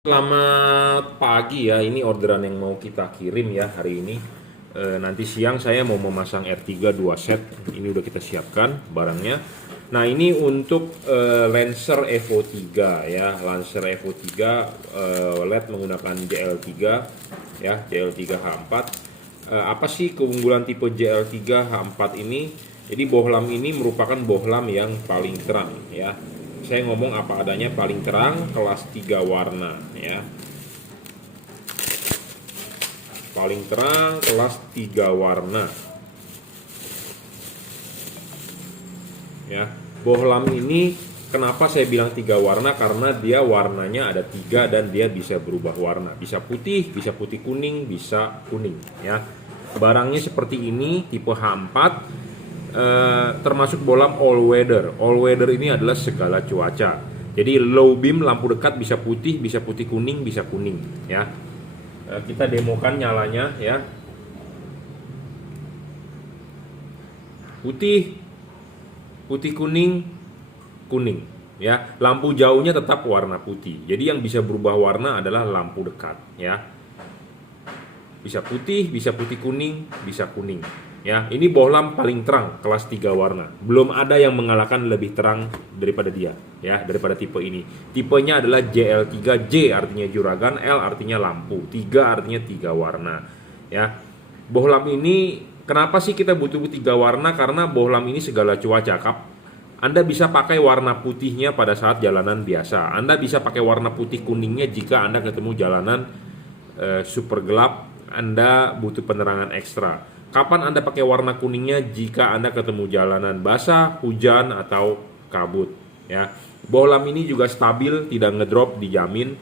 Selamat pagi ya, ini orderan yang mau kita kirim ya hari ini. Nanti siang saya mau memasang R3 2 set, ini udah kita siapkan barangnya. Nah ini untuk Lancer Evo 3 ya, Lancer Evo 3 LED menggunakan JL3 ya, JL3 H4. Apa sih keunggulan tipe JL3 H4 ini? Jadi bohlam ini merupakan bohlam yang paling terang ya. Saya ngomong apa adanya, paling terang, kelas 3 warna ya. Paling terang, kelas 3 warna ya. Bohlam ini kenapa saya bilang 3 warna, karena dia warnanya ada 3 dan dia bisa berubah warna, bisa putih kuning, bisa kuning ya. Barangnya seperti ini, tipe H4. Termasuk bohlam all weather. All weather ini adalah segala cuaca. Jadi low beam lampu dekat bisa putih kuning, bisa kuning ya. Kita demokan nyalanya ya. Putih kuning kuning ya. Lampu jauhnya tetap warna putih. Jadi yang bisa berubah warna adalah lampu dekat ya. Bisa putih kuning, bisa kuning. Ya, ini bohlam paling terang kelas 3 warna. Belum ada yang mengalahkan lebih terang daripada dia, ya, daripada tipe ini. Tipenya adalah JL3, J artinya juragan, L artinya lampu, 3 artinya 3 warna, ya. Bohlam ini kenapa sih kita butuh 3 warna? Karena bohlam ini segala cuaca, Kap. Anda bisa pakai warna putihnya pada saat jalanan biasa. Anda bisa pakai warna putih kuningnya jika Anda ketemu jalanan super gelap, Anda butuh penerangan ekstra. Kapan Anda pakai warna kuningnya? Jika Anda ketemu jalanan basah, hujan, atau kabut ya. Bohlam ini juga stabil, tidak ngedrop, dijamin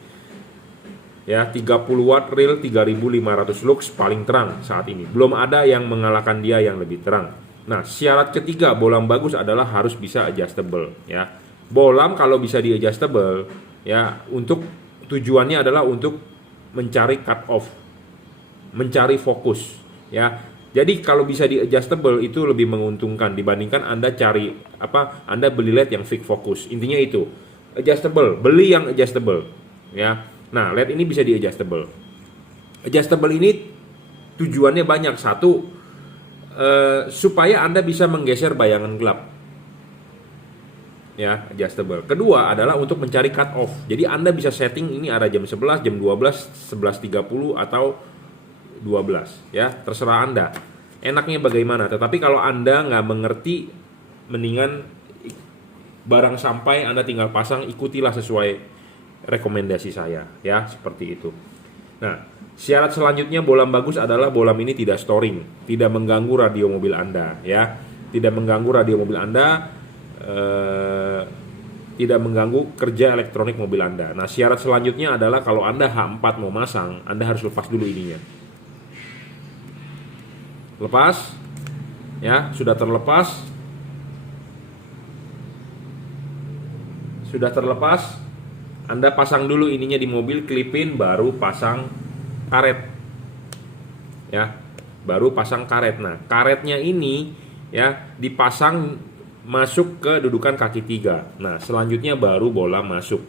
ya. 30 watt real, 3500 lux, paling terang saat ini. Belum ada yang mengalahkan dia yang lebih terang. Nah, syarat ketiga bohlam bagus adalah harus bisa adjustable ya. Bohlam kalau bisa di adjustable ya, untuk tujuannya adalah untuk mencari cut off, mencari fokus ya. Jadi kalau bisa di adjustable itu lebih menguntungkan dibandingkan Anda cari Anda beli LED yang fix fokus. Intinya itu, adjustable, beli yang adjustable ya. Nah, LED ini bisa di adjustable. Adjustable ini tujuannya banyak. Satu, supaya Anda bisa menggeser bayangan gelap. Ya, adjustable. Kedua adalah untuk mencari cut off. Jadi Anda bisa setting ini ada jam 11, jam 12, 11.30 atau 12 ya, terserah Anda enaknya bagaimana. Tetapi kalau Anda nggak mengerti, mendingan barang sampai Anda tinggal pasang, ikutilah sesuai rekomendasi saya ya, seperti itu. Nah, syarat selanjutnya bohlam bagus adalah bohlam ini tidak storing, tidak mengganggu radio mobil Anda ya, tidak mengganggu radio mobil Anda, tidak mengganggu kerja elektronik mobil Anda. Nah, syarat selanjutnya adalah kalau Anda H4 mau masang, Anda harus lepas dulu ininya. Lepas ya, sudah terlepas, Anda pasang dulu ininya di mobil, klipin, baru pasang karet ya, baru pasang karet. Nah, karetnya ini ya dipasang masuk ke dudukan kaki 3. Nah, selanjutnya baru bohlam masuk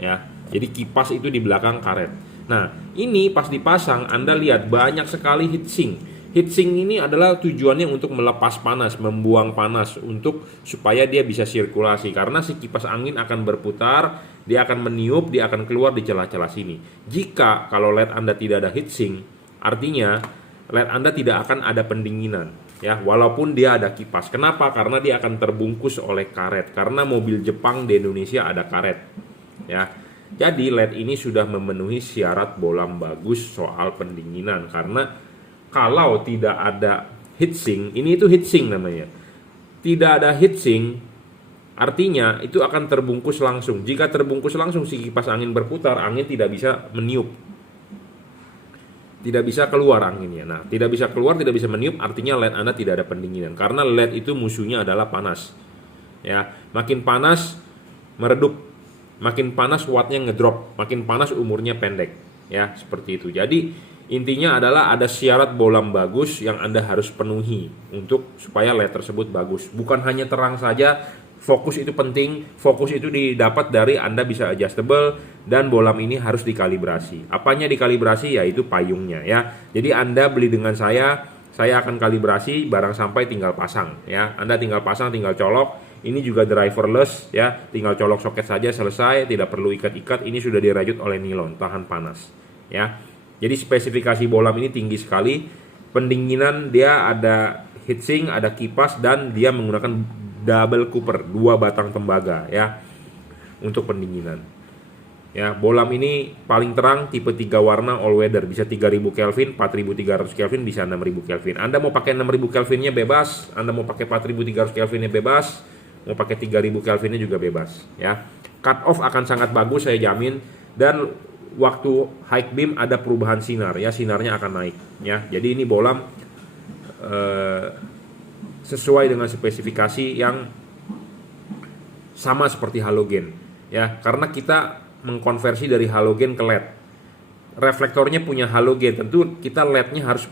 ya. Jadi kipas itu di belakang karet. Nah, ini pas dipasang Anda lihat banyak sekali heatsink. Heatsink ini adalah tujuannya untuk melepas panas, membuang panas, untuk supaya dia bisa sirkulasi. Karena si kipas angin akan berputar, dia akan meniup, dia akan keluar di celah-celah sini. Jika kalau LED Anda tidak ada heatsink, artinya LED Anda tidak akan ada pendinginan ya, walaupun dia ada kipas. Kenapa? Karena dia akan terbungkus oleh karet. Karena mobil Jepang di Indonesia ada karet ya. Jadi LED ini sudah memenuhi syarat bohlam bagus soal pendinginan. Karena kalau tidak ada heatsink, ini itu heatsink namanya. Tidak ada heatsink, artinya itu akan terbungkus langsung. Jika terbungkus langsung, si kipas angin berputar, angin tidak bisa meniup, tidak bisa keluar anginnya. Nah, tidak bisa keluar, tidak bisa meniup, artinya LED Anda tidak ada pendinginan. Karena LED itu musuhnya adalah panas. Ya, makin panas meredup, makin panas wattnya ngedrop, makin panas umurnya pendek. Ya, seperti itu. Jadi intinya adalah ada syarat bohlam bagus yang Anda harus penuhi untuk supaya LED tersebut bagus. Bukan hanya terang saja, fokus itu penting. Fokus itu didapat dari Anda bisa adjustable, dan bolam ini harus dikalibrasi. Apanya dikalibrasi? Yaitu payungnya ya. Jadi Anda beli dengan saya akan kalibrasi, barang sampai tinggal pasang ya. Anda tinggal pasang, tinggal colok. Ini juga driverless ya, tinggal colok soket saja selesai, tidak perlu ikat-ikat. Ini sudah dirajut oleh nilon, tahan panas ya. Jadi spesifikasi bolam ini tinggi sekali. Pendinginan dia ada heatsink, ada kipas, dan dia menggunakan double cooper, 2 batang tembaga ya untuk pendinginan. Ya, bolam ini paling terang, tipe 3 warna all weather, bisa 3000 Kelvin, 4300 Kelvin, bisa 6000 Kelvin. Anda mau pakai 6000 Kelvinnya bebas, Anda mau pakai 4300 Kelvinnya bebas, mau pakai 3000 Kelvinnya juga bebas ya. Cut off akan sangat bagus saya jamin, dan waktu high beam ada perubahan sinar ya, sinarnya akan naik ya. Jadi ini bolam sesuai dengan spesifikasi yang sama seperti halogen ya, karena kita mengkonversi dari halogen ke LED. Reflektornya punya halogen, tentu kita LED-nya harus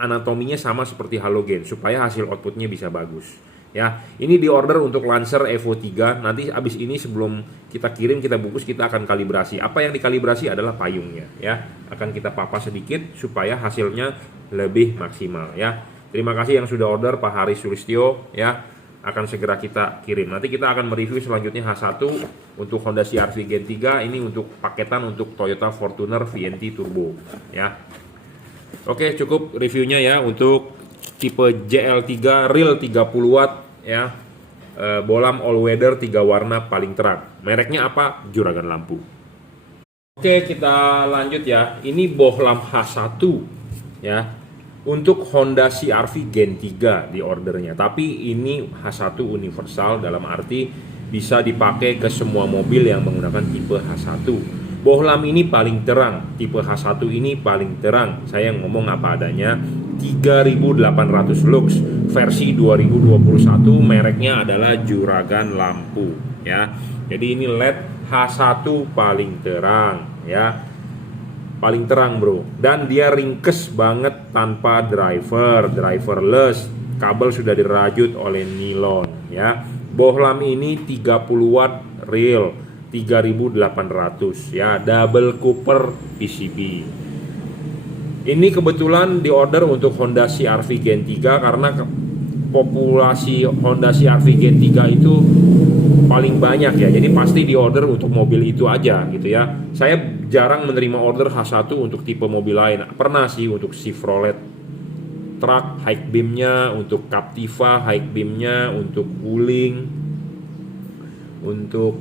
anatominya sama seperti halogen supaya hasil outputnya bisa bagus ya. Ini di order untuk Lancer Evo 3. Nanti abis ini sebelum kita kirim, kita bungkus, kita akan kalibrasi. Apa yang dikalibrasi adalah payungnya ya. Akan kita papas sedikit supaya hasilnya lebih maksimal ya. Terima kasih yang sudah order, Pak Haris Sulistyo ya. Akan segera kita kirim. Nanti kita akan mereview selanjutnya H1 untuk Honda CR-V Gen 3. Ini untuk paketan untuk Toyota Fortuner VNT Turbo ya. Oke, cukup reviewnya ya untuk tipe JL3 real 30 watt ya. Bolam all weather 3 warna paling terang. Mereknya apa? Juragan Lampu. Oke, kita lanjut ya. Ini bohlam H1 ya. Untuk Honda CR-V Gen 3 di ordernya. Tapi ini H1 universal, dalam arti bisa dipakai ke semua mobil yang menggunakan tipe H1. Bohlam ini paling terang, tipe H1 ini paling terang. Saya ngomong apa adanya. 3800 lux versi 2021, mereknya adalah Juragan Lampu ya. Jadi ini LED H1 paling terang ya. Paling terang bro, dan dia ringkes banget tanpa driverless, kabel sudah dirajut oleh nilon ya. Bohlam ini 30 watt real 3800 ya, double cooper PCB. Ini kebetulan diorder untuk Honda CR-V Gen 3 karena populasi Honda CR-V Gen 3 itu paling banyak ya, jadi pasti diorder untuk mobil itu aja gitu ya. Saya jarang menerima order H1 untuk tipe mobil lain. Pernah sih untuk Chevrolet Truck high beamnya, untuk Captiva high beamnya, untuk Wuling, untuk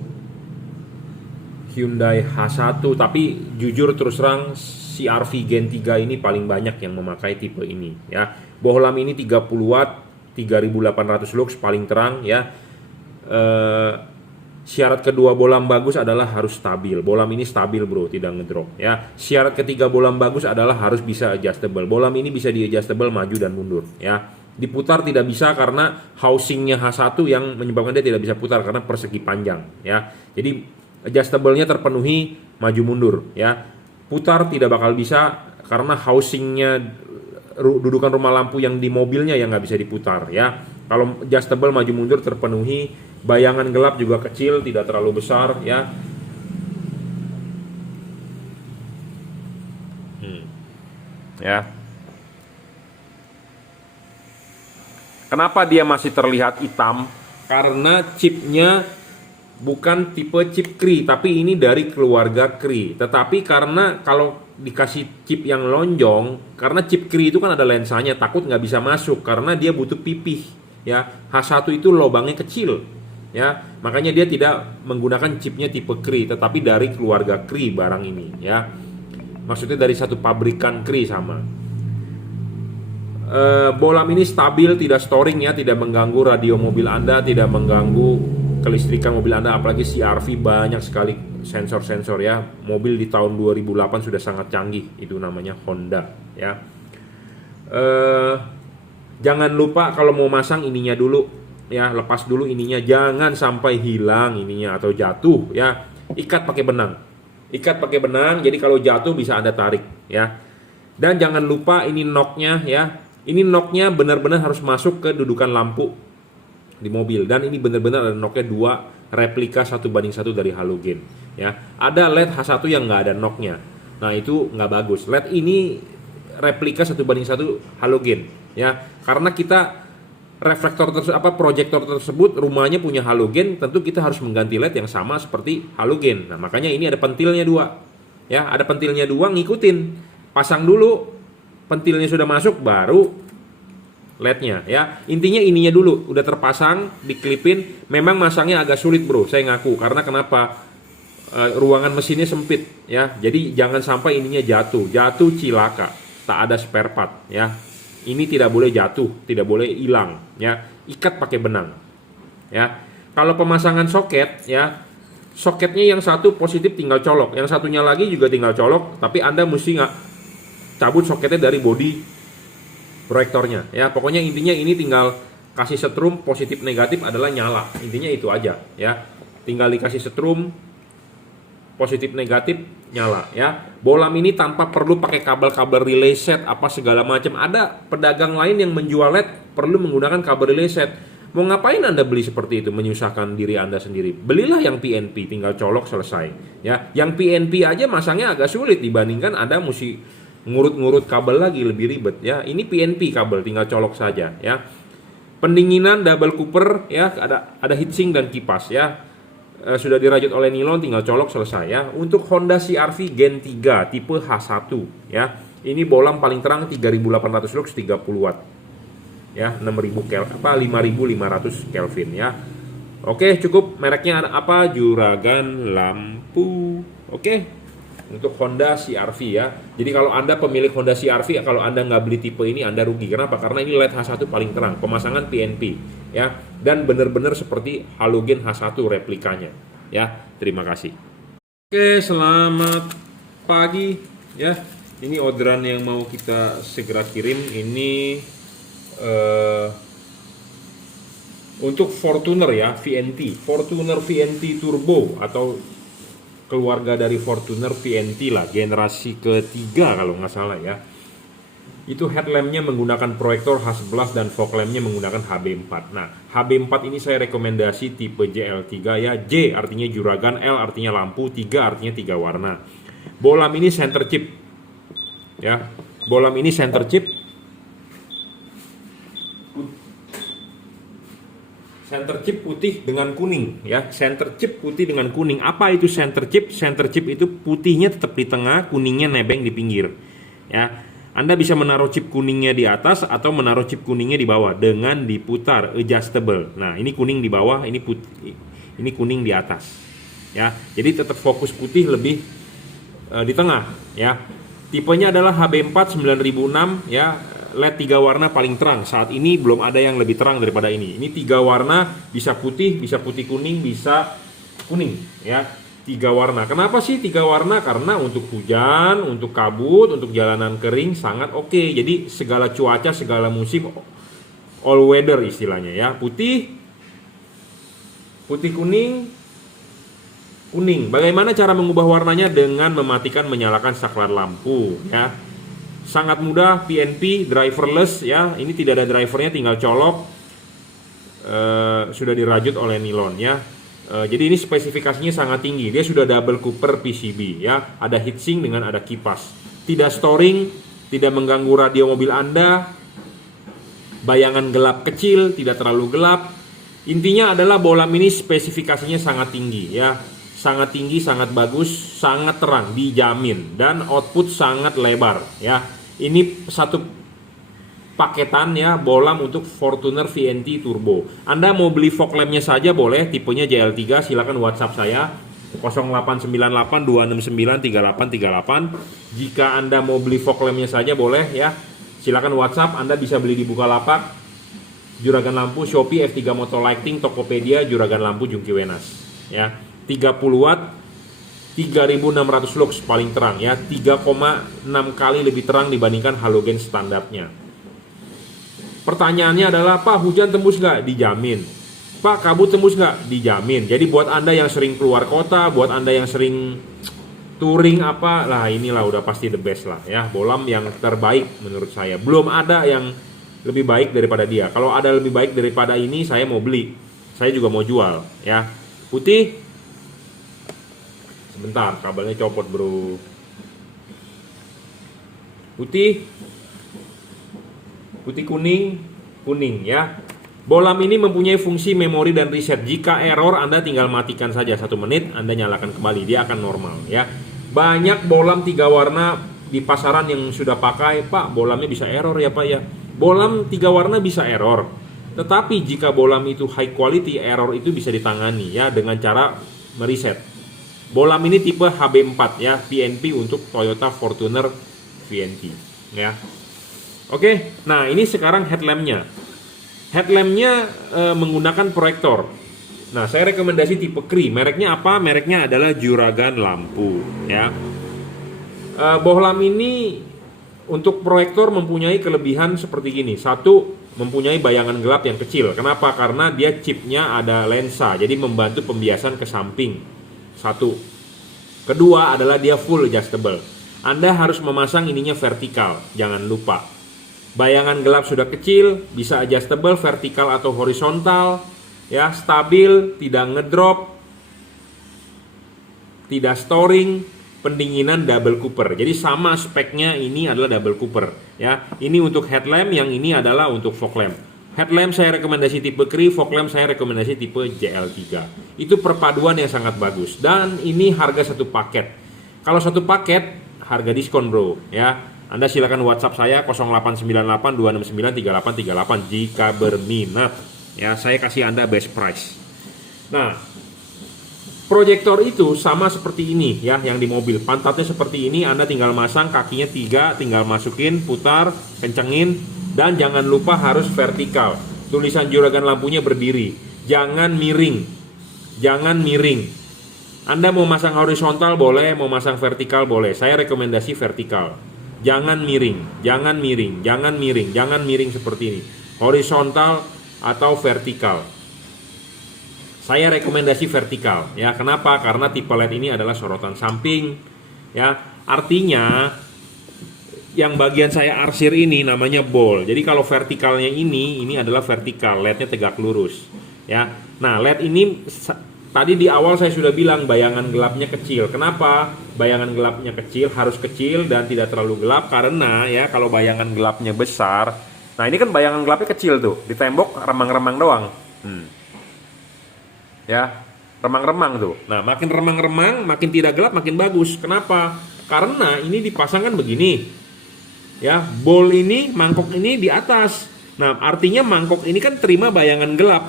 Hyundai H1. Tapi jujur terus terang CR-V Gen 3 ini paling banyak yang memakai tipe ini ya. Bohlam ini 30 watt 3800 lux paling terang ya. Syarat kedua bolam bagus adalah harus stabil. Bolam ini stabil bro, tidak ngedrop ya. Syarat ketiga bolam bagus adalah harus bisa adjustable. Bolam ini bisa di adjustable maju dan mundur ya. Diputar tidak bisa karena housingnya H1 yang menyebabkan dia tidak bisa putar karena persegi panjang ya. Jadi adjustable-nya terpenuhi maju mundur ya. Putar tidak bakal bisa karena housingnya, dudukan rumah lampu yang di mobilnya yang nggak bisa diputar ya. Kalau adjustable maju mundur terpenuhi, bayangan gelap juga kecil, tidak terlalu besar ya. Ya. Kenapa dia masih terlihat hitam? Karena chipnya bukan tipe chip Cree, tapi ini dari keluarga Cree. Tetapi karena kalau dikasih chip yang lonjong, karena chip Cree itu kan ada lensanya, takut nggak bisa masuk karena dia butuh pipih ya. H1 itu lubangnya kecil ya, makanya dia tidak menggunakan chipnya tipe Cree, tetapi dari keluarga Cree barang ini ya. Maksudnya dari satu pabrikan Cree sama. Bolam ini stabil, tidak storing ya, tidak mengganggu radio mobil Anda, tidak mengganggu kelistrikan mobil Anda, apalagi CR-V banyak sekali sensor-sensor ya. Mobil di tahun 2008 sudah sangat canggih, itu namanya Honda ya. Jangan lupa kalau mau masang ininya dulu ya, lepas dulu ininya, jangan sampai hilang ininya atau jatuh ya. Ikat pakai benang. Ikat pakai benang, jadi kalau jatuh bisa Anda tarik ya. Dan jangan lupa ini knocknya ya. Ini knocknya benar-benar harus masuk ke dudukan lampu di mobil, dan ini benar-benar ada knocknya 2 replika 1:1 dari halogen. ya. Ada LED H1 yang nggak ada knocknya. Nah itu nggak bagus. LED ini replika 1:1 halogen, ya. Karena kita proyektor tersebut rumahnya punya halogen, tentu kita harus mengganti LED yang sama seperti halogen. Nah makanya ini ada pentilnya 2, ya. Ada pentilnya 2, ngikutin. Pasang dulu, pentilnya sudah masuk, baru LED-nya, ya. Intinya ininya dulu udah terpasang, diklipin. Memang masangnya agak sulit bro, saya ngaku. Karena kenapa? Ruangan mesinnya sempit, ya. Jadi jangan sampai ininya jatuh cilaka, tak ada spare part, ya. Ini tidak boleh jatuh, tidak boleh hilang, ya. Ikat pakai benang, ya. Kalau pemasangan soket, ya, soketnya yang satu positif tinggal colok, yang satunya lagi juga tinggal colok, tapi Anda mesti nggak cabut soketnya dari bodi proyektornya, ya. Pokoknya intinya ini tinggal kasih setrum, positif negatif adalah nyala, intinya itu aja, ya. Tinggal dikasih setrum, positif negatif nyala, ya. Bolam ini tanpa perlu pakai kabel-kabel relay set apa segala macam. Ada pedagang lain yang menjual LED perlu menggunakan kabel relay set. Mau ngapain Anda beli seperti itu, menyusahkan diri Anda sendiri? Belilah yang PNP, tinggal colok selesai, ya. Yang PNP aja masangnya agak sulit dibandingkan Anda mesti ngurut-ngurut kabel lagi, lebih ribet, ya. Ini PNP kabel, tinggal colok saja, ya. Pendinginan double cooper, ya, ada heatsink dan kipas, ya. Sudah dirajut oleh nilon, tinggal colok selesai, ya. Untuk Honda CR-V Gen 3 tipe H1, ya. Ini bolam paling terang 3800 lux 30 watt. Ya, 5500 Kelvin, ya. Oke, cukup. Mereknya apa? Juragan Lampu. Oke. Untuk Honda CR-V, ya. Jadi kalau Anda pemilik Honda CR-V, kalau Anda nggak beli tipe ini, Anda rugi. Kenapa? Karena ini LED H1 paling terang, pemasangan PNP, ya. Dan benar-benar seperti halogen H1 replikanya, ya. Terima kasih. Oke, selamat pagi, ya. Ini orderan yang mau kita segera kirim. Ini untuk Fortuner, ya, VNT, Fortuner VNT Turbo atau keluarga dari Fortuner VNT lah, generasi ketiga kalau nggak salah, ya. Itu headlampnya menggunakan proyektor H11 dan fog lampnya menggunakan HB4. Nah, HB4 ini saya rekomendasi tipe JL3, ya. J artinya juragan, L artinya lampu, 3 artinya 3 warna. Bolam ini center chip, ya. Bolam ini center chip. Center chip putih dengan kuning, ya. Center chip putih dengan kuning. Apa itu center chip? Center chip itu putihnya tetap di tengah, kuningnya nebeng di pinggir, ya. Anda bisa menaruh chip kuningnya di atas atau menaruh chip kuningnya di bawah dengan diputar, adjustable. Nah, ini kuning di bawah, ini putih, ini kuning di atas, ya. Jadi tetap fokus putih lebih di tengah, ya. Tipenya adalah HB4 9006, ya. LED 3 warna paling terang. Saat ini belum ada yang lebih terang daripada ini. Ini 3 warna, bisa putih kuning, bisa kuning, ya. 3 warna. Kenapa sih 3 warna? Karena untuk hujan, untuk kabut, untuk jalanan kering sangat oke. Jadi segala cuaca, segala musim, all weather istilahnya, ya. Putih kuning, kuning. Bagaimana cara mengubah warnanya? Dengan mematikan, menyalakan saklar lampu, ya. Sangat mudah, PNP, driverless, ya. Ini tidak ada drivernya, tinggal colok. Sudah dirajut oleh nilon, ya. Jadi ini spesifikasinya sangat tinggi. Dia sudah double cooper PCB, ya. Ada heatsink dengan ada kipas. Tidak storing, tidak mengganggu radio mobil Anda. Bayangan gelap kecil, tidak terlalu gelap. Intinya adalah bolam ini spesifikasinya sangat tinggi, ya. Sangat tinggi, sangat bagus, sangat terang, dijamin, dan output sangat lebar, ya. Ini satu paketan, ya, bolam untuk Fortuner VNT Turbo. Anda mau beli fog lampnya saja boleh, tipenya JL3, silakan WhatsApp saya 0898-269-3838. Jika Anda mau beli fog lampnya saja boleh, ya. Silakan WhatsApp. Anda bisa beli di Bukalapak, Juragan Lampu, Shopee, F3 Motor Lighting, Tokopedia, Juragan Lampu, Jungki Wenas, ya. 30 watt, 3600 lux paling terang, ya. 3,6 kali lebih terang dibandingkan halogen standarnya. Pertanyaannya adalah, Pak, hujan tembus nggak? Dijamin. Pak, kabut tembus nggak? Dijamin. Jadi buat Anda yang sering keluar kota, buat Anda yang sering touring apa, lah inilah udah pasti the best lah, ya. Bolam yang terbaik menurut saya. Belum ada yang lebih baik daripada dia. Kalau ada lebih baik daripada ini, saya mau beli. Saya juga mau jual, ya. Putih, Sebentar, kabelnya copot bro. Putih, putih kuning, kuning ya. Bolam ini mempunyai fungsi memori dan reset. Jika error, Anda tinggal matikan saja 1 menit, Anda nyalakan kembali, dia akan normal ya. Banyak bolam 3 warna di pasaran yang sudah pakai, Pak, bolamnya bisa error ya Pak ya. Bolam 3 warna bisa error. Tetapi jika bolam itu high quality, error itu bisa ditangani ya dengan cara mereset. Bolam ini tipe HB4 ya, PNP untuk Toyota Fortuner VNT ya. Oke, nah ini sekarang headlampnya. Headlampnya menggunakan proyektor. Nah, saya rekomendasi tipe Cree. Mereknya apa? Mereknya adalah Juragan Lampu ya. Bohlam ini untuk proyektor mempunyai kelebihan seperti gini. Satu, mempunyai bayangan gelap yang kecil. Kenapa? Karena dia chipnya ada lensa, jadi membantu pembiasan ke samping. Satu. Kedua adalah dia full adjustable. Anda harus memasang ininya vertikal, jangan lupa. Bayangan gelap sudah kecil, bisa adjustable vertikal atau horizontal, ya, stabil, tidak ngedrop, tidak storing, pendinginan double cooper. Jadi sama speknya, ini adalah double cooper, ya. Ini untuk headlamp, yang ini adalah untuk fog lamp. Headlamp saya rekomendasi tipe Cree, fog lamp saya rekomendasi tipe JL3. Itu perpaduan yang sangat bagus. Dan ini harga satu paket. Kalau satu paket harga diskon bro ya. Anda silakan WhatsApp saya 0898 269 3838 jika berminat ya, saya kasih Anda best price. Nah, proyektor itu sama seperti ini ya, yang di mobil. Pantatnya seperti ini, Anda tinggal masang, kakinya 3, tinggal masukin, putar, kencengin, dan jangan lupa harus vertikal. Tulisan Juragan Lampunya berdiri, jangan miring. Jangan miring. Anda mau masang horizontal boleh, mau masang vertikal boleh. Saya rekomendasi vertikal. Jangan miring, jangan miring, jangan miring, jangan miring seperti ini. Horizontal atau vertikal. Saya rekomendasi vertikal. Ya, kenapa? Karena tipe LED ini adalah sorotan samping. Ya, artinya yang bagian saya arsir ini namanya ball. Jadi kalau vertikalnya ini adalah vertikal, LED-nya tegak lurus. Ya, nah LED ini tadi di awal saya sudah bilang bayangan gelapnya kecil. Kenapa? Bayangan gelapnya kecil, harus kecil dan tidak terlalu gelap. Karena ya kalau bayangan gelapnya besar, nah ini kan bayangan gelapnya kecil tuh, di tembok remang-remang doang. Ya, remang-remang tuh. Nah makin remang-remang, makin tidak gelap, makin bagus. Kenapa? Karena ini dipasangkan begini. Ya, bowl ini, mangkok ini di atas. Nah artinya mangkok ini kan terima bayangan gelap.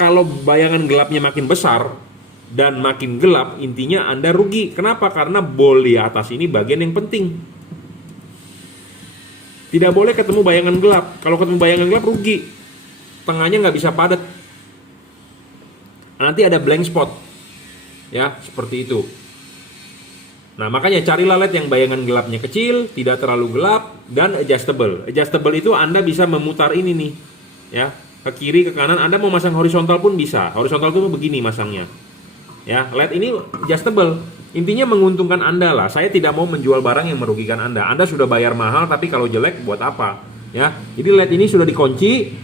Kalau bayangan gelapnya makin besar dan makin gelap, intinya Anda rugi. Kenapa? Karena bowl di atas ini bagian yang penting. Tidak boleh ketemu bayangan gelap. Kalau ketemu bayangan gelap rugi. Tengahnya nggak bisa padat. Nanti ada blank spot. Ya, seperti itu. Nah, makanya carilah LED yang bayangan gelapnya kecil, tidak terlalu gelap, dan adjustable. Adjustable itu Anda bisa memutar ini nih. Ya, ke kiri, ke kanan. Anda mau masang horizontal pun bisa. Horizontal itu begini masangnya. Ya, LED ini adjustable. Intinya menguntungkan Anda lah. Saya tidak mau menjual barang yang merugikan Anda. Anda sudah bayar mahal, tapi kalau jelek buat apa? Ya, jadi LED ini sudah dikunci.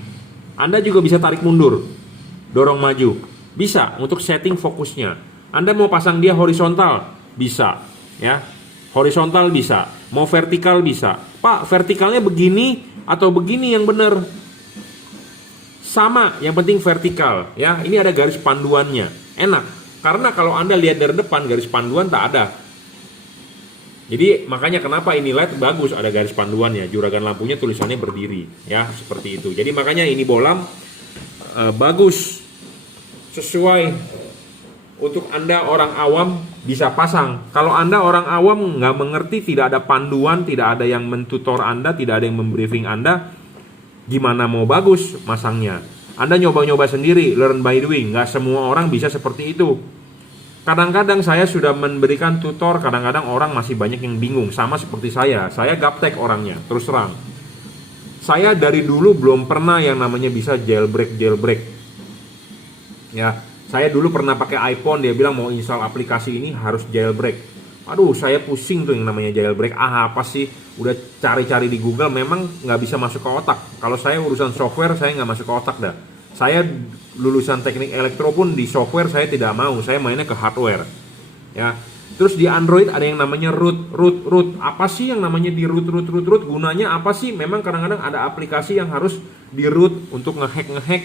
Anda juga bisa tarik mundur, dorong maju. Bisa untuk setting fokusnya. Anda mau pasang dia horizontal, bisa. Ya, horizontal bisa. Mau vertikal bisa. Pak, vertikalnya begini atau begini yang benar? Sama, yang penting vertikal. Ya, ini ada garis panduannya. Enak, karena kalau Anda lihat dari depan garis panduan tak ada. Jadi makanya kenapa ini LED bagus, ada garis panduannya. Juragan lampunya tulisannya berdiri, ya seperti itu. Jadi makanya ini bolam bagus, sesuai untuk Anda orang awam bisa pasang. Kalau Anda orang awam nggak mengerti, tidak ada panduan, tidak ada yang mentutor Anda, tidak ada yang membriefing Anda, gimana mau bagus masangnya? Anda nyoba-nyoba sendiri, learn by doing. Nggak semua orang bisa seperti itu. Kadang-kadang saya sudah memberikan tutor, kadang-kadang orang masih banyak yang bingung. Sama seperti saya gaptek orangnya, terus terang. Saya dari dulu belum pernah yang namanya bisa jailbreak. Ya, saya dulu pernah pakai iPhone, dia bilang mau install aplikasi ini harus jailbreak. Aduh, saya pusing tuh yang namanya jailbreak. Apa sih? Udah cari-cari di Google, memang nggak bisa masuk ke otak. Kalau saya urusan software, saya nggak masuk ke otak dah. Saya lulusan teknik elektro pun di software saya tidak mau. Saya mainnya ke hardware. ya. Terus di Android ada yang namanya root. Apa sih yang namanya di root? Gunanya apa sih? Memang kadang-kadang ada aplikasi yang harus di root untuk ngehack.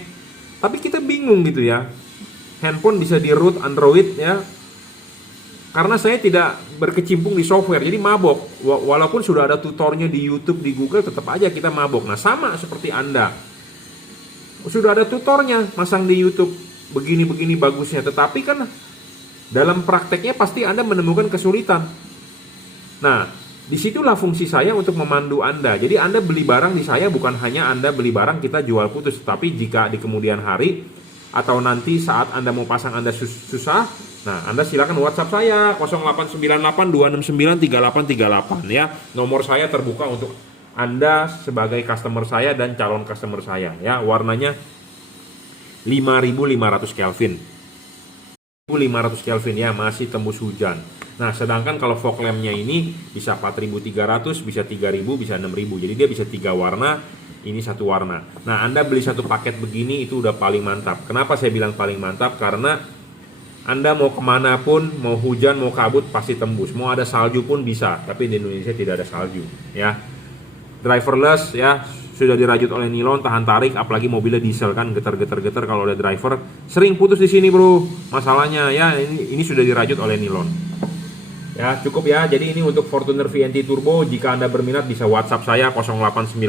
Tapi kita bingung gitu ya. Handphone bisa di root Android ya. Karena saya tidak berkecimpung di software, jadi mabok. Walaupun sudah ada tutornya di YouTube, di Google, tetap aja kita mabok. Nah, sama seperti Anda. Sudah ada tutornya, masang di YouTube. Begini bagusnya. Tetapi kan dalam prakteknya pasti Anda menemukan kesulitan. Nah, disitulah fungsi saya untuk memandu Anda. Jadi Anda beli barang di saya bukan hanya Anda beli barang kita jual putus. Tapi jika di kemudian hari atau nanti saat Anda mau pasang Anda susah, nah Anda silakan WhatsApp saya 0898 269 3838 ya. Nomor saya terbuka untuk Anda sebagai customer saya dan calon customer saya ya. Warnanya 5500 Kelvin. 500 Kelvin ya, masih tembus hujan. Nah, sedangkan kalau fog lampnya ini bisa 4300, bisa 3000, bisa 6000. Jadi dia bisa 3 warna, ini 1 warna. Nah, Anda beli satu paket begini itu udah paling mantap. Kenapa saya bilang paling mantap? Karena Anda mau kemana pun, mau hujan, mau kabut pasti tembus. Mau ada salju pun bisa, tapi di Indonesia tidak ada salju ya. Driverless ya, sudah dirajut oleh nilon, tahan tarik, apalagi mobilnya diesel kan getar kalau ada driver. Sering putus di sini, Bro. Masalahnya ya ini sudah dirajut oleh nilon. Ya, cukup ya. Jadi ini untuk Fortuner VNT Turbo. Jika Anda berminat bisa WhatsApp saya 0898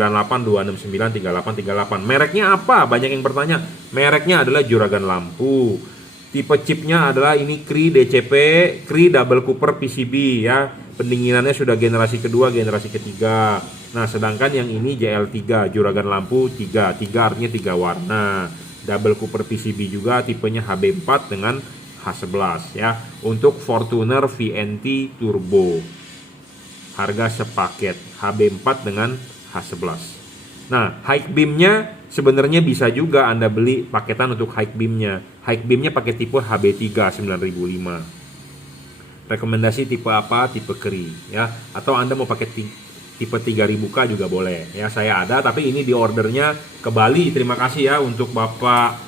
269 3838. Mereknya apa? Banyak yang bertanya. Mereknya adalah Juragan Lampu. Tipe chipnya adalah ini Cree DCP, Cree Double Cooper PCB ya. Pendinginannya sudah generasi kedua, generasi ketiga. Nah, sedangkan yang ini JL3, Juragan Lampu 3 artinya 3 warna. Double Cooper PCB juga, tipenya HB4 dengan H11 ya. Untuk Fortuner VNT Turbo. Harga sepaket HB4 dengan H11. Nah, high beamnya sebenarnya bisa juga Anda beli paketan untuk high beamnya. High beamnya pakai tipe HB3 9005. Rekomendasi tipe apa? Tipe Cree ya. Atau Anda mau pakai tipe 3000K juga boleh ya. Saya ada, tapi ini di ordernya ke Bali. Terima kasih ya untuk Bapak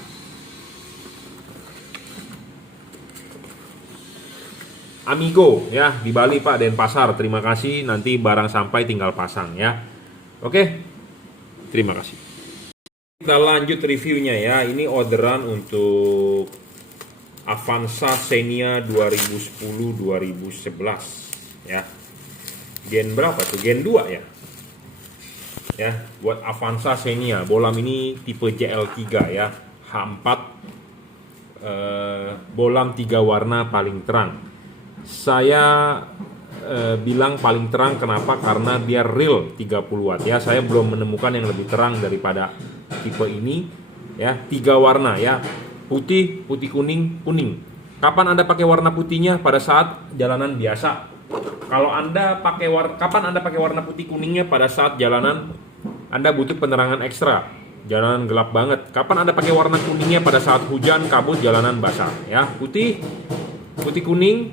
Amigo ya di Bali Pak, Denpasar. Terima kasih, nanti barang sampai tinggal pasang ya. Oke. Terima kasih. Kita lanjut reviewnya ya. Ini orderan untuk Avanza Xenia 2010-2011 ya. Gen berapa tuh? Gen 2 ya. Ya, buat Avanza Xenia. Bolam ini tipe JL3 ya. H4 bolam 3 warna paling terang. Saya bilang paling terang kenapa? Karena dia real 30 watt ya. Saya belum menemukan yang lebih terang daripada tipe ini ya. 3 warna ya. Putih, kuning. Kapan Anda pakai warna putihnya? Pada saat jalanan biasa. Kalau Anda pakai kapan Anda pakai warna putih kuningnya? Pada saat jalanan Anda butuh penerangan ekstra. Jalanan gelap banget. Kapan Anda pakai warna kuningnya? Pada saat hujan, kabut, jalanan basah ya. Putih, kuning.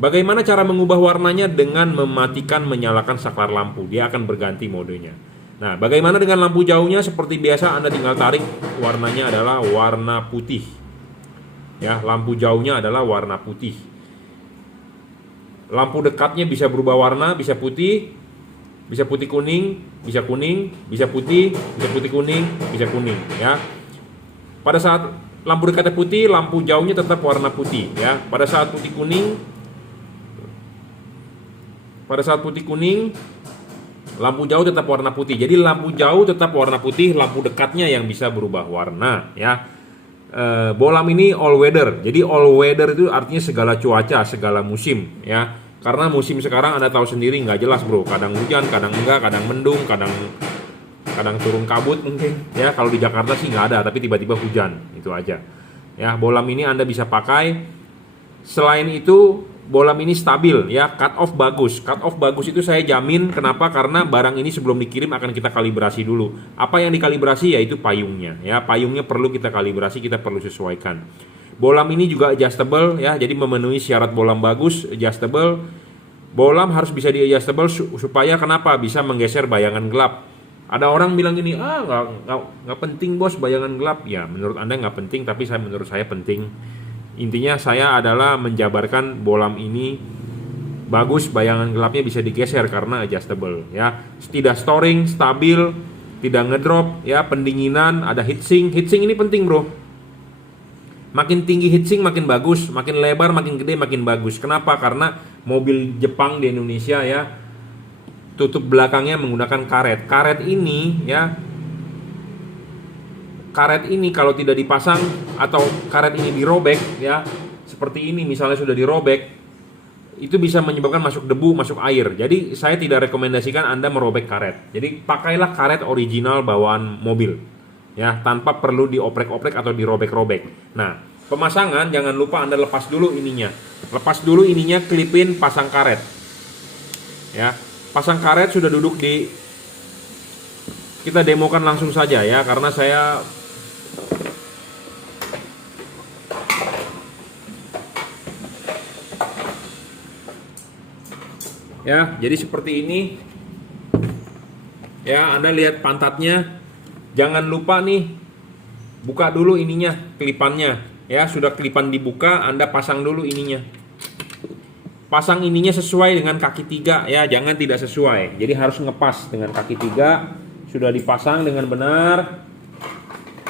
Bagaimana cara mengubah warnanya? Dengan mematikan, menyalakan saklar lampu. Dia akan berganti modenya. Nah, bagaimana dengan lampu jauhnya? Seperti biasa Anda tinggal tarik, warnanya adalah warna putih. Ya, lampu jauhnya adalah warna putih. Lampu dekatnya bisa berubah warna, bisa putih kuning, bisa putih kuning, bisa kuning ya. Pada saat lampu dekatnya putih, lampu jauhnya tetap warna putih ya. Pada saat putih kuning, lampu jauh tetap warna putih. Jadi lampu jauh tetap warna putih, lampu dekatnya yang bisa berubah warna ya. Bolam ini all weather. Jadi all weather itu artinya segala cuaca, segala musim ya. Karena musim sekarang Anda tahu sendiri nggak jelas, Bro. Kadang hujan, kadang enggak, kadang mendung, kadang turun kabut mungkin ya. Kalau di Jakarta sih nggak ada, tapi tiba-tiba hujan, itu aja ya. Bolam ini Anda bisa pakai. Selain itu bolam ini stabil ya, cut off bagus itu saya jamin. Kenapa? Karena barang ini sebelum dikirim akan kita kalibrasi dulu. Apa yang dikalibrasi? Yaitu payungnya ya. Payungnya perlu kita kalibrasi, kita perlu sesuaikan. Bolam ini juga adjustable ya, jadi memenuhi syarat bolam bagus, adjustable. Bolam harus bisa di adjustable supaya kenapa? Bisa menggeser bayangan gelap. Ada orang bilang gini, nggak penting bos bayangan gelap. Ya menurut Anda nggak penting, tapi menurut saya penting. Intinya saya adalah menjabarkan bohlam ini bagus, bayangan gelapnya bisa digeser karena adjustable ya. Tidak storing, stabil, tidak ngedrop ya, pendinginan, ada heatsink. Heatsink ini penting, Bro. Makin tinggi heatsink makin bagus, makin lebar makin gede makin bagus. Kenapa? Karena mobil Jepang di Indonesia ya, tutup belakangnya menggunakan karet. Karet ini ya, karet ini kalau tidak dipasang atau karet ini dirobek ya, seperti ini misalnya sudah dirobek, itu bisa menyebabkan masuk debu, masuk air. Jadi saya tidak rekomendasikan Anda merobek karet. Jadi pakailah karet original bawaan mobil ya, tanpa perlu dioprek-oprek atau dirobek-robek. Nah, pemasangan jangan lupa Anda lepas dulu ininya. Lepas dulu ininya, klipin, pasang karet. Ya, pasang karet sudah duduk di, kita demokan langsung saja ya, karena saya ya, jadi seperti ini. Ya, Anda lihat pantatnya. Jangan lupa nih, buka dulu ininya, kelipannya. Ya, sudah kelipan dibuka, Anda pasang dulu ininya. Pasang ininya sesuai dengan kaki 3 ya, jangan tidak sesuai. Jadi harus ngepas dengan kaki 3. Sudah dipasang dengan benar,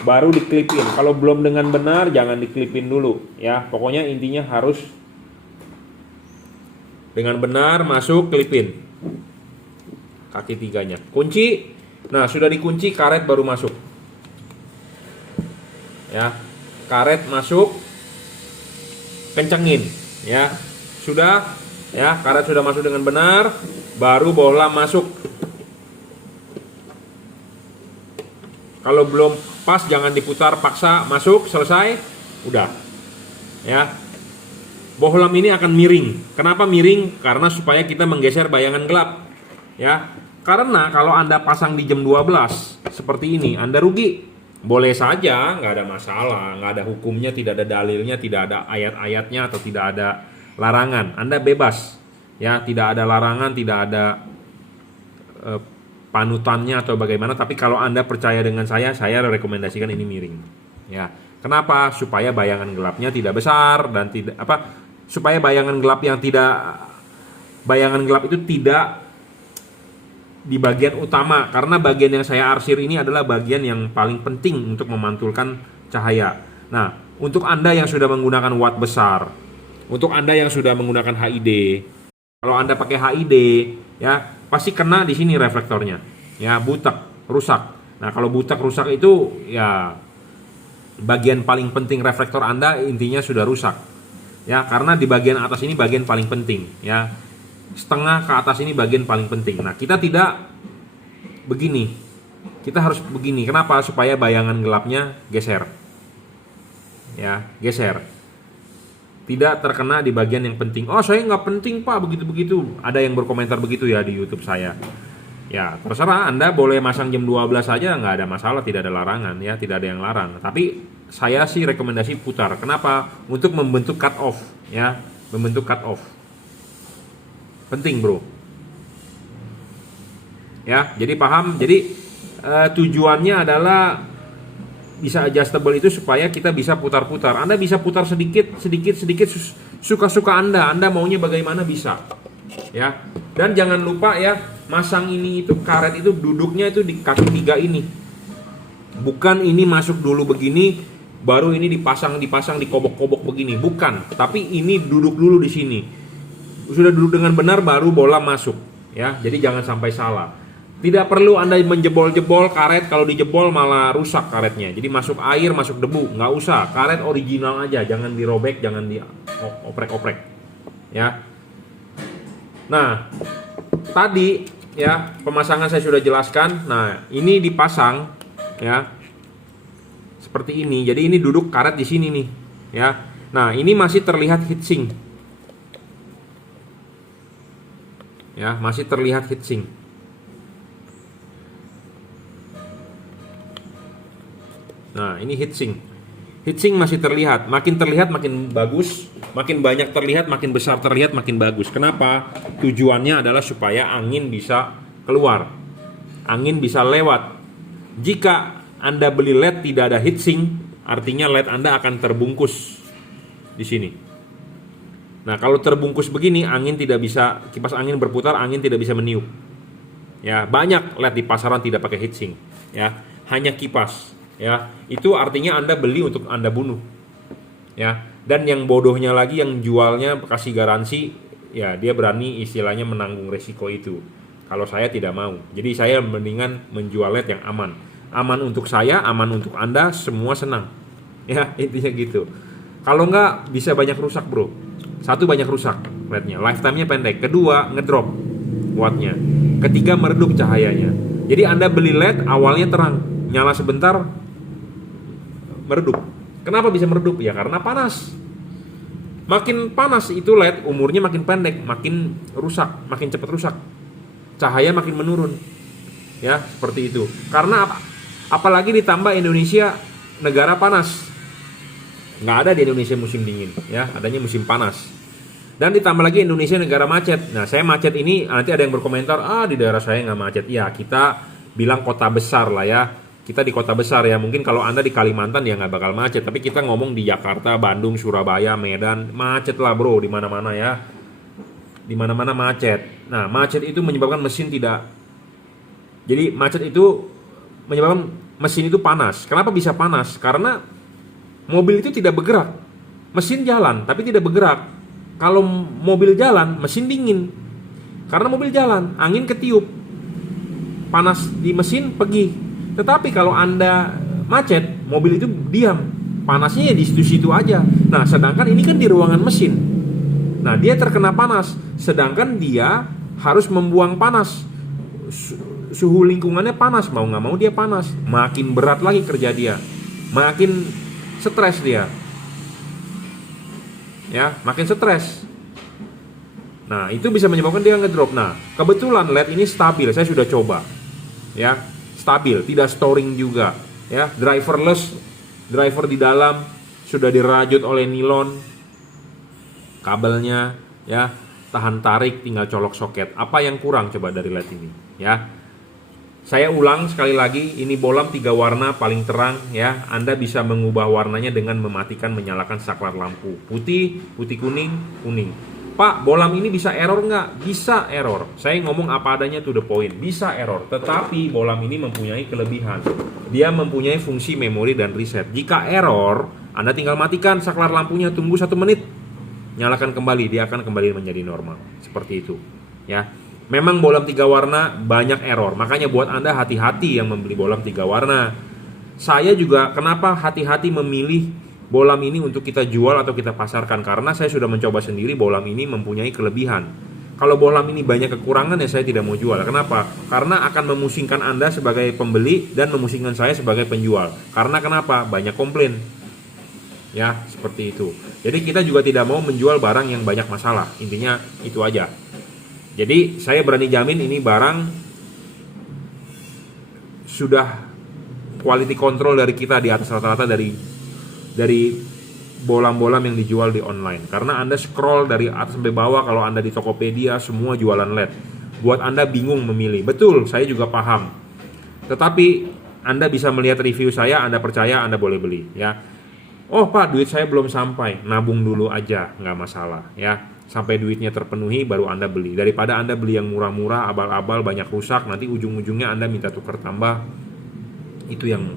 baru diklipin. Kalau belum dengan benar, jangan diklipin dulu ya. Pokoknya intinya harus dengan benar, masuk, klipin kaki 3-nya. Kunci. Nah, sudah dikunci, karet baru masuk. Ya. Karet masuk. Kencengin, ya. Sudah, ya, karet sudah masuk dengan benar, baru bohlam masuk. Kalau belum pas jangan diputar, paksa masuk, selesai, udah. Ya. Bohlam ini akan miring. Kenapa miring? Karena supaya kita menggeser bayangan gelap. Ya. Karena kalau Anda pasang di jam 12 seperti ini, Anda rugi. Boleh saja, nggak ada masalah, nggak ada hukumnya, tidak ada dalilnya, tidak ada ayat-ayatnya, atau tidak ada larangan. Anda bebas. Ya, tidak ada larangan, tidak ada panutannya atau bagaimana. Tapi kalau Anda percaya dengan saya rekomendasikan ini miring. Ya. Kenapa? Supaya bayangan gelapnya tidak besar dan tidak supaya bayangan gelap itu tidak di bagian utama, karena bagian yang saya arsir ini adalah bagian yang paling penting untuk memantulkan cahaya. Nah, untuk Anda yang sudah menggunakan watt besar, untuk Anda yang sudah menggunakan HID, kalau Anda pakai HID ya, pasti kena di sini reflektornya. Ya, butek, rusak. Nah, kalau butek rusak itu ya bagian paling penting reflektor Anda intinya sudah rusak. Ya, karena di bagian atas ini bagian paling penting ya. Setengah ke atas ini bagian paling penting. Nah, kita tidak begini. Kita harus begini. Kenapa? Supaya bayangan gelapnya geser. Ya, geser. Tidak terkena di bagian yang penting. Oh, saya nggak penting, Pak, begitu-begitu. Ada yang berkomentar begitu ya di YouTube saya. Ya, terserah, Anda boleh masang jam 12 saja, nggak ada masalah, tidak ada larangan ya, tidak ada yang larang. Tapi saya sih rekomendasi putar. Kenapa? Untuk membentuk cut off ya, membentuk cut off. Penting, Bro. Ya, jadi paham. Jadi tujuannya adalah bisa adjustable itu supaya kita bisa putar-putar. Anda bisa putar sedikit suka-suka Anda. Anda maunya bagaimana bisa. Ya. Dan jangan lupa ya, masang ini itu karet itu duduknya itu di kaki 3 ini. Bukan ini masuk dulu begini, baru ini dipasang dikobok-kobok begini. Bukan, tapi ini duduk dulu di sini. Sudah duduk dengan benar baru bola masuk ya. Jadi jangan sampai salah. Tidak perlu Anda menjebol-jebol karet, kalau dijebol malah rusak karetnya. Jadi masuk air, masuk debu, nggak usah. Karet original aja, jangan dirobek, jangan dioprek-oprek. Ya. Nah, tadi ya pemasangan saya sudah jelaskan. Nah, ini dipasang ya. Seperti ini. Jadi ini duduk karet di sini nih, ya. Nah, ini masih terlihat heatsink. Ya, masih terlihat heatsink. Nah, ini heatsink. Heatsink masih terlihat. Makin terlihat makin bagus, makin banyak terlihat, makin besar terlihat, makin bagus. Kenapa? Tujuannya adalah supaya angin bisa keluar. Angin bisa lewat. Jika Anda beli LED tidak ada heatsink, artinya LED Anda akan terbungkus di sini. Nah, kalau terbungkus begini, angin tidak bisa, kipas angin berputar, angin tidak bisa meniup. Ya, banyak LED di pasaran tidak pakai heatsink, ya, hanya kipas, ya. Itu artinya Anda beli untuk Anda bunuh. Ya, dan yang bodohnya lagi yang jualnya kasih garansi, ya dia berani istilahnya menanggung resiko itu. Kalau saya tidak mau. Jadi saya mendingan menjual LED yang aman. Aman untuk saya, aman untuk Anda, semua senang. Ya, intinya gitu. Kalau enggak bisa banyak rusak, bro. Satu, banyak rusak LED-nya, lifetime-nya pendek. Kedua, ngedrop wattnya. Ketiga, meredup cahayanya. Jadi Anda beli LED awalnya terang, nyala sebentar meredup. Kenapa bisa meredup? Ya karena panas. Makin panas itu LED, umurnya makin pendek, makin rusak, makin cepat rusak. Cahaya makin menurun. Ya, seperti itu. Karena apa? Apalagi ditambah Indonesia negara panas. Nggak ada di Indonesia musim dingin, ya, adanya musim panas. Dan ditambah lagi Indonesia negara macet. Nah, saya macet ini nanti ada yang berkomentar, di daerah saya nggak macet. Ya, kita bilang kota besar lah ya. Kita di kota besar ya. Mungkin kalau Anda di Kalimantan ya nggak bakal macet. Tapi kita ngomong di Jakarta, Bandung, Surabaya, Medan, macet lah bro, di mana-mana ya. Di mana-mana macet. Nah, macet itu menyebabkan mesin tidak. Jadi macet itu menyebabkan mesin itu panas. Kenapa bisa panas? Karena mobil itu tidak bergerak, mesin jalan tapi tidak bergerak. Kalau mobil jalan, mesin dingin. Karena mobil jalan, angin ketiup, panas di mesin pergi. Tetapi kalau Anda macet, mobil itu diam, panasnya ya di situ-situ aja. Nah, sedangkan ini kan di ruangan mesin. Nah, dia terkena panas, sedangkan dia harus membuang panas. Suhu lingkungannya panas, mau nggak mau dia panas. Makin berat lagi kerja dia, makin stres dia, ya, makin stres. Nah, itu bisa menyebabkan dia ngedrop. Nah, kebetulan LED ini stabil, saya sudah coba, ya, stabil, tidak storing juga, ya, driverless, driver di dalam sudah dirajut oleh nilon, kabelnya, ya, tahan tarik, tinggal colok soket. Apa yang kurang coba dari LED ini, ya? Saya ulang sekali lagi, ini bolam 3 warna paling terang ya. Anda bisa mengubah warnanya dengan mematikan menyalakan saklar lampu. Putih, putih kuning, kuning. Pak, bolam ini bisa error nggak? Bisa error. Saya ngomong apa adanya to the point. Bisa error. Tetapi bolam ini mempunyai kelebihan. Dia mempunyai fungsi memori dan reset. Jika error, Anda tinggal matikan saklar lampunya, tunggu 1 menit. Nyalakan kembali, dia akan kembali menjadi normal. Seperti itu. Ya. Memang bolam 3 warna banyak error. Makanya buat Anda hati-hati yang membeli bolam 3 warna. Saya juga kenapa hati-hati memilih bolam ini untuk kita jual atau kita pasarkan. Karena saya sudah mencoba sendiri, bolam ini mempunyai kelebihan. Kalau bolam ini banyak kekurangan ya saya tidak mau jual. Kenapa? Karena akan memusingkan Anda sebagai pembeli dan memusingkan saya sebagai penjual. Karena kenapa? Banyak komplain. Ya, seperti itu. Jadi kita juga tidak mau menjual barang yang banyak masalah. Intinya itu aja. Jadi saya berani jamin ini barang sudah quality control dari kita di atas rata-rata dari bolam-bolam yang dijual di online. Karena Anda scroll dari atas sampai bawah, kalau Anda di Tokopedia semua jualan LED. Buat Anda bingung memilih. Betul, saya juga paham. Tetapi Anda bisa melihat review saya, Anda percaya, Anda boleh beli ya. Oh Pak, duit saya belum sampai, nabung dulu aja, nggak masalah ya. Sampai duitnya terpenuhi baru Anda beli. Daripada Anda beli yang murah-murah, abal-abal, banyak rusak, nanti ujung-ujungnya Anda minta tukar tambah. Itu yang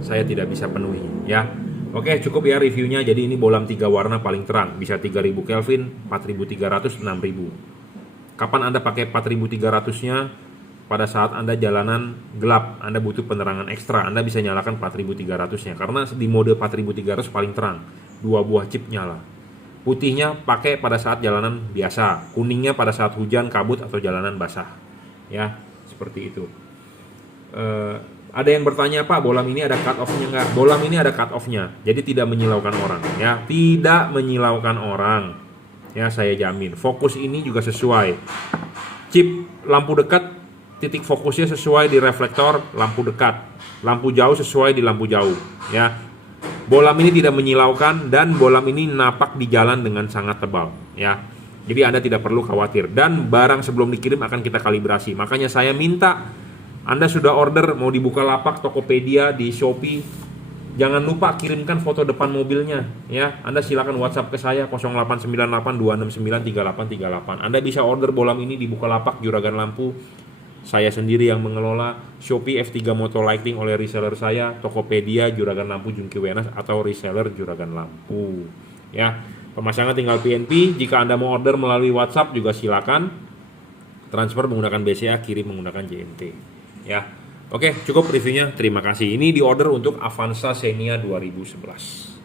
saya tidak bisa penuhi ya. Oke, cukup ya reviewnya. Jadi ini bolam 3 warna paling terang, bisa 3000 Kelvin, 4300, 6000. Kapan Anda pakai 4300-nya? Pada saat Anda jalanan gelap, Anda butuh penerangan ekstra, Anda bisa nyalakan 4300-nya. Karena di mode 4300 paling terang, 2 buah chip nyala. Putihnya pakai pada saat jalanan biasa, kuningnya pada saat hujan, kabut, atau jalanan basah. Ya, seperti itu. Ada yang bertanya, Pak, bolam ini ada cut off-nya nggak? Bolam ini ada cut off-nya, jadi tidak menyilaukan orang. Ya, tidak menyilaukan orang. Ya, saya jamin. Fokus ini juga sesuai. Chip lampu dekat, titik fokusnya sesuai di reflektor lampu dekat. Lampu jauh sesuai di lampu jauh. Ya. Bolam ini tidak menyilaukan dan bolam ini napak di jalan dengan sangat tebal ya. Jadi Anda tidak perlu khawatir. Dan barang sebelum dikirim akan kita kalibrasi. Makanya saya minta Anda sudah order, mau dibuka lapak Tokopedia, di Shopee, Jangan lupa kirimkan foto depan mobilnya ya. Anda silakan WhatsApp ke saya 089826938838. Anda bisa order bolam ini di Bukalapak Juragan Lampu. Saya sendiri yang mengelola. Shopee F3 Moto Lighting oleh reseller saya, Tokopedia Juragan Lampu Jungki Wenas atau reseller Juragan Lampu. Ya, pemasangan tinggal PNP. Jika Anda mau order melalui WhatsApp juga silakan. Transfer menggunakan BCA, kirim menggunakan JNT. Ya. Oke, cukup reviewnya. Terima kasih. Ini diorder untuk Avanza Xenia 2011.